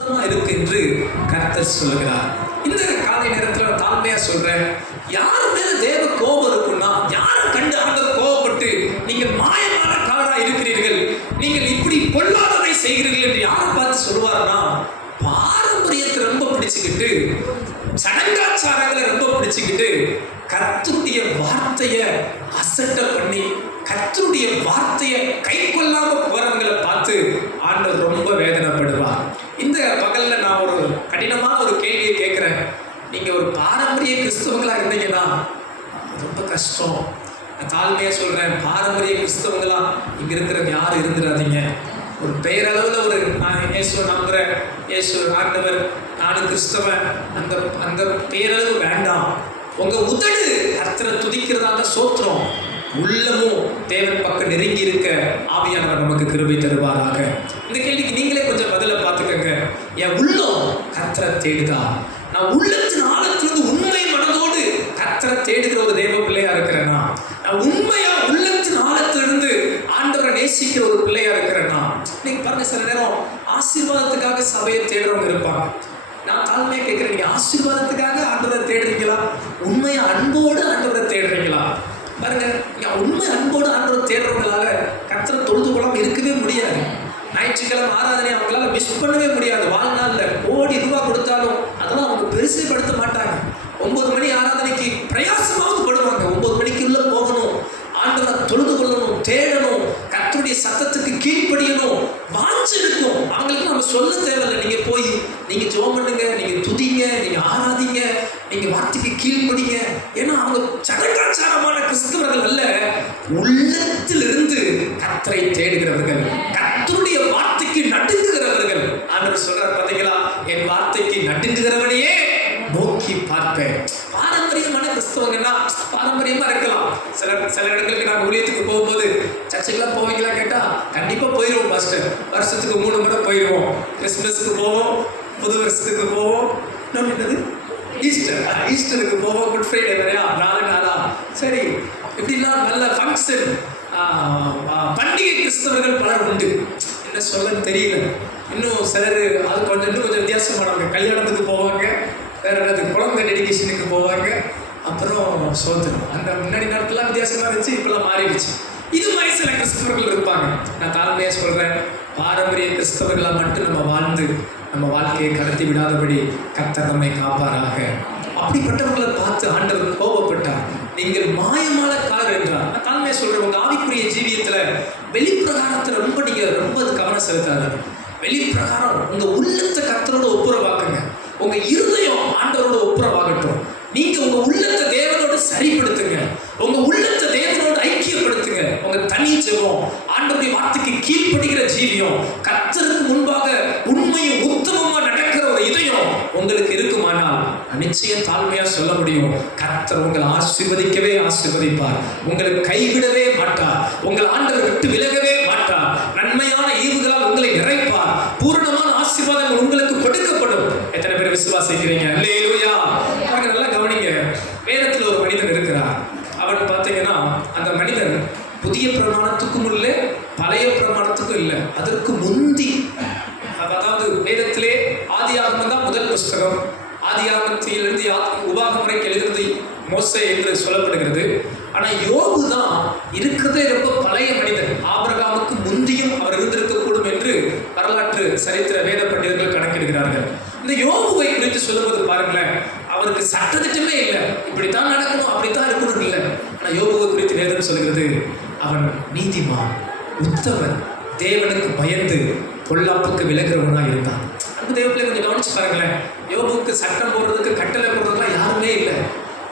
இருக்கு என்று கர்த்தர் சொல்லுகிறார். இந்த காலை நேரத்தில் தாழ்மையா சொல்றேன், யார் மேல தேவ கோபம் இருக்குன்னா, யாரை கண்டு ஆண்டவர் கோபப்பட்டு நீங்கள் மாயமான காரா இருக்கிறீர்கள், நீங்கள் இப்படி பொல்லாததை செய்கிறீர்கள் என்று யாரை பார்த்து சொல்லுவார்னா, பாரம்பரியத்தை ரொம்ப பிடிச்சுக்கிட்டு, சடங்காச்சாரங்களை ரொம்ப பிடிச்சுக்கிட்டு, கர்த்தருடைய வார்த்தையை அசட்டை பண்ணி கர்த்தருடைய வார்த்தையை கை கொள்ளாம போறவங்களை பார்த்து ஆண்டவர் ரொம்ப வேதனைப்படுவார். இந்த பகல்ல நான் ஒரு கடினமான ஒரு கேள்வியை கேட்கிறேன். நீங்க ஒரு பாரம்பரிய கிறிஸ்தவங்களா இருந்தீங்கன்னா ரொம்ப கஷ்டம். நான் தாழ்மையா சொல்றேன், பாரம்பரிய கிறிஸ்தவங்களா இங்க இருக்கிறவங்க யாரும் இருந்துடாதீங்க. ஒரு பெயரளவில் ஒரு நான் இயேசுவை நம்புறேன், இயேசு ஆண்டவர், நானும் கிறிஸ்தவன், அந்த அந்த பெயரளவு வேண்டாம். உங்க உதடு கர்த்தரை துதிக்கிறதாங்க சோத்திரம், உள்ளமும் தேவன் பக்கம் நெருங்கி இருக்க ஆவியானவர் நமக்கு கிருபை தருவாராக. இந்த கேள்விக்கு நீங்களே கொஞ்சம் பதில பார்த்துக்கங்க. என் உள்ளம் கர்த்தரை தேடுதா? நான் உள்ளத்தின் ஆழத்திலிருந்து உண்மை மனதோடு கர்த்தரை தேடுகிற ஒரு தேவ பிள்ளையா இருக்கிறேன்னா, நான் உண்மையா உள்ளத்தின் ஆழத்திலிருந்து ஆண்டவரை நேசிக்கிற ஒரு பிள்ளையா இருக்கிறேன்னா, நீங்க பாருங்க, சில நேரம் ஆசீர்வாதத்துக்காக சபையை தேடுறவங்க இருப்பாங்க. நான் தாழ்மையா கேட்கிறேன், நீங்க ஆசீர்வாதத்துக்காக ஆண்டவரை தேடுறீங்களா? உண்மையா அன்போடு ஆண்டவரை தேடுறீங்களா? பாருங்க, உண்மை அன்போடு ஆண்டவரை தேடுறவங்களால கர்த்தரை தொழுது கொள்ளாம இருக்கவே முடியாது. ஞாயிற்றுக்கிழமை ஆராதனை அவங்களால மிஸ் பண்ணவே முடியாது. வாழ்நாள்ல கோடி ரூபாய் கொடுத்தாலும் அதெல்லாம் அவங்க பெருசுப்படுத்த மாட்டாங்க. 9 மணி ஆராதனைக்கு பிரயாசமாவது படுவாங்க. 9 மணிக்குள்ள போகணும், ஆண்டவரை தொழுது கொள்ளணும், தேடணும், கர்த்தருடைய சத்தத்துக்கு கீழ்ப்படியணும், வாஞ்சை இருக்கும். அவங்களுக்கு நம்ம சொல்ல தேவையில்லை. நீங்க போய் நீங்க ஜெபம் பண்ணுங்க, நீங்க துதிங்க, நீங்க ஆராதிங்க, நீங்க வார்த்தைக்கு கீழ்ப்படிங்க. ஏன்னா அவங்க சடங்காச்சாரமான கிறிஸ்தவர்கள் அல்ல, உள்ளத்திலிருந்து கர்த்தரை தேடுகிறவர்கள், கர்த்தருடைய வார்த்தைக்கு நடுங்குகிறவர்கள். ஆண்டவர் சொல்றார் பாத்தீங்களா, என் வார்த்தைக்கு நடுங்குகிறவனையே நோக்கி பார்ப்பேன். பாரம்பரியமான கிறிஸ்தவங்கன்னா பாரம்பரியமா இருக்கலாம். சில இடங்களுக்கு நாங்கள் ஊழியத்துக்கு போகும்போது, சர்ச்சுக்கெல்லாம் போவீங்களா கேட்டா கண்டிப்பா போயிடுவோம். பாஸ்டர், வருஷத்துக்கு 3 முறை போயிடுவோம். கிறிஸ்துமஸ்க்கு போவோம், புது வருஷத்துக்கு போவோம், ஈஸ்டருக்கு போவோம், குட் ஃப்ரைடே வரையா 4 நாளா. சரி, இப்படிலாம் நல்ல ஃபங்க்ஷன் பண்டிகை கிறிஸ்தவர்கள் பலர் உண்டு. என்ன சொல்ல தெரியல. இன்னும் சிலர் அது இன்னும் கொஞ்சம் வித்தியாசமானவங்க. கல்யாணத்துக்கு போவாங்க, வேற என்னது குழந்தை டெடிகேஷனுக்கு போவாங்க, அப்புறம் சோதனம். அந்த முன்னாடி நாட்கள்லாம் வித்தியாசமா இருந்துச்சு, இப்பெல்லாம் மாறிடுச்சு. இது மாதிரி சில கிறிஸ்தவர்கள் இருப்பாங்க. நான் தாழ்மையா சொல்றேன், பாரம்பரிய கிறிஸ்தவர்களா மட்டும் நம்ம வாழ்ந்து நம்ம வாழ்க்கையை கடத்தி விடாதபடி கர்த்தர் நம்மை காப்பாராக. அப்படிப்பட்டவர்களை பார்த்து ஆண்டவர் கோபப்பட்டார். நீங்கள் மாயமான கார் என்றார். நான் தாழ்மையா சொல்றேன், உங்க ஆவிக்குரிய ஜீவியத்துல வெளிப்பிரகாரத்துல நீங்க ரொம்ப கவனம் செலுத்தாது. வெளிப்பிரகாரம் உங்க உள்ளத்தை கர்த்தரோட ஒப்புரவாக்குங்க. உங்க இருதயம் ஆண்டவரோட ஒப்புரவாகட்டும். நீங்க உங்க உள்ளத்தை தேவனோட சரிப்படுத்துங்க. உங்க உள்ளத்தை தேவனோட ஐக்கியப்படுத்துங்க. உங்க தனி ஜெபம், ஆண்டவருடைய வார்த்தைக்கு கீழ்ப்படுகிற ஜீவியம், கர்த்தருக்கு முன்பாக உண்மையும் உத்தமமா நடக்கிற ஒரு இதயம் உங்களுக்கு இருக்குமானால் நிச்சயம் தாழ்மையா சொல்ல முடியும், கர்த்தர் உங்களை ஆசீர்வதிக்கவே ஆசீர்வதிப்பார். உங்களை கைவிடவே மாட்டார். உங்கள் ஆண்டவர் விட்டு விலகவே மாட்டார். நன்மையான ஈவுகளால் உங்களை நிறைப்பார். பூரணமான ஆசீர்வாதங்கள் உங்களுக்கு கொடுக்கப்படும். எத்தனை பேர் விசுவாசிக்கிறீங்க? அல்லேலூயா. நல்லா கவனிங்க. வேதத்தில் ஒரு மனிதன் இருக்கிறார். அவன் பார்த்தீங்கன்னா, அந்த மனிதன் புதிய பிரமாணத்துக்கும் இல்லை, பழைய பிரமாணத்துக்கும் இல்லை, அதற்கு முந்தி, அதாவது வேதத்திலே ஆதியாகமம் தான் முதல் புஸ்தகம். ஆதியாகமத்திலிருந்து உபாகமம் வரைக்கும் எழுதுறது மோசே என்று சொல்லப்படுகிறது. ஆனா யோபு தான் இருக்கிறதே ரொம்ப பழைய மனிதன். ஆபிரகாமுக்கு முந்தியும் அவர் இருந்திருக்கக்கூடும் என்று வரலாற்று சரித்திர வேத பண்டிதர்கள் கணக்கிடுகிறார்கள். இந்த யோபுவை குறித்து சொல்லும்போது பாருங்களேன், அவருக்கு சட்டத்திட்டமே இல்லை, இப்படித்தான் நடக்கணும், அப்படித்தான் இருக்கணும் இல்லை. ஆனா யோபுவை குறித்து வேதம் சொல்கிறது, அவன் நீதிமான், உத்தமன், தேவனுக்கு பயந்து பொல்லாப்புக்கு விலகிறவனா இருந்தான். அந்த தேவப்பிள்ளை கொஞ்சம் கவனிச்சு பாருங்களேன். யோபுக்கு சட்டம் போடுறதுக்கு, கட்டளை போடுறதுலாம் யாருமே இல்லை.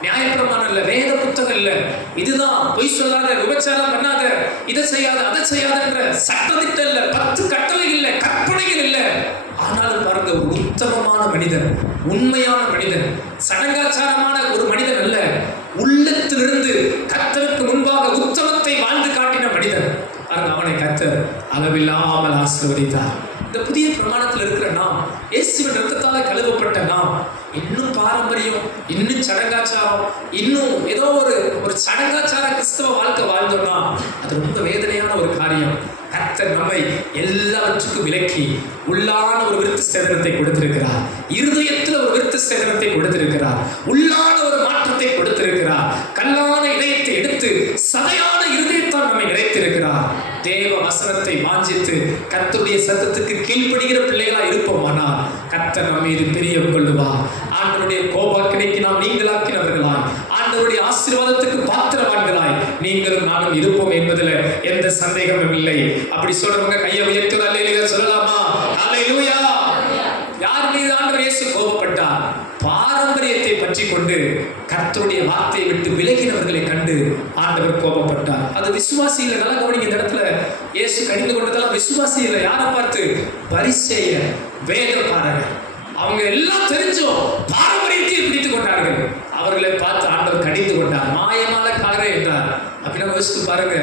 நியாயப்பிரமாணம் இல்லை, வேத புத்தகம் இல்லை. இதுதான் பொய் சொல்லாத, விபச்சாரம் பண்ணாத, இதை செய்யாத, அதை செய்யாதன்ற சட்டத்திட்டம் இல்லை, 10 கட்டளை இல்லை, கற்பனைகள் இல்லை. ஆனாலும் பாருங்க, ஒரு உத்தமமான மனிதன், உண்மையான மனிதன், சடங்காச்சாரமான ஒரு மனிதன் அல்ல, உள்ளத்திலிருந்து கர்த்தருக்கு முன்பாக உத்தமத்தை வாழ்ந்து காட்டின மனிதன். அவனை கர்த்தர் அளவில்லாமல் ஆசீர்வதித்தார். இந்த புதிய பிரமாணத்தில் இருக்கிற நாம், இயேசுவின் ரத்தத்தால் கழுவப்பட்ட நாம், இன்னும் பாரம்பரியம், இன்னும் சடங்காச்சாரம், இன்னும் ஏதோ ஒரு சடங்காச்சார கிறிஸ்தவ வாழ்க்கை வாழ்ந்தோம்னா அது ரொம்ப வேதனையான ஒரு காரியம். கர்த்தர் நம்மை எல்லாவற்றுக்கும் விலக்கி உள்ளான ஒரு விருத்த சேதனத்தை கொடுத்திருக்கிறார். இருதயத்தில் ஒரு விருத்த சேதனத்தை கொடுத்திருக்கிறார். உள்ளான ஒரு மாற்றத்தை கொடுத்திருக்கிறார். கல்லான இதயத்தை எடுத்து சதையான இருதயத்தால் நம்மை நிறைத்திருக்கிறார். தேவ வசனத்தை வாஞ்சித்து கர்த்தருடைய சத்தத்துக்கு கீழ்ப்படுகிற பிள்ளைகளா இருப்போமானால் கர்த்தர் நம்ம மீது பிரியம் கொள்ளுவார். ஆண்டவருடைய கோபாக்கினைக்கு நாம் நீங்களாக்கினவர்களாய், ஆண்டவருடைய ஆசீர்வாதத்துக்கு பாத்திரவான்களாய் நீங்களும் நானும் இருப்போம் என்பதில் எந்த சந்தேகமும் இல்லை. அப்படி சொல்றவங்க கையை உயர்த்தி அல்லேலூயா சொல்லலாமா? அல்லேலூயா. யார் மீது ஆண்டவர் இயேசு கோபப்பட்டார்? பாரம்பரியத்தை பற்றி கொண்டு கர்த்தருடைய வார்த்தையை விட்டு விலகினவர்களை கண்டு ஆண்டவர் கோபப்பட்டார். அது விசுவாசிகளை நல்லா கவனிங்க. இந்த இடத்துல இயேசு கடிந்து கொண்டதெல்லாம் விசுவாசிகளை யாரை பார்த்து? பரிசேயர், வேதபாரகர். அவங்க எல்லாம் தெரிஞ்சோம் பாரம்பரியத்தை பிடித்துக் கொண்டார்கள். அவர்களை பார்த்து ஆண்டவர் கடிந்து கொண்டார். மாயமாலக்காரரே என்றார். அப்படின்னா யோசித்து பாருங்க.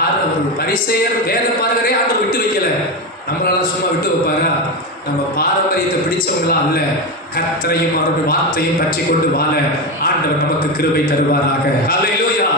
அவர்கள் பரிசேயர், வேதபாரகரே ஆண்டவர் விட்டு வைக்கல. நம்மளால சும்மா விட்டு வைப்பாரா? நம்ம பாரம்பரியத்தை பிடிச்சவங்களா அல்ல. கர்த்தரையும் அவருடைய வார்த்தையும் பற்றி கொண்டு வாழ ஆண்டவர் நமக்கு கிருபை தருவாராக. அல்லேலூயா.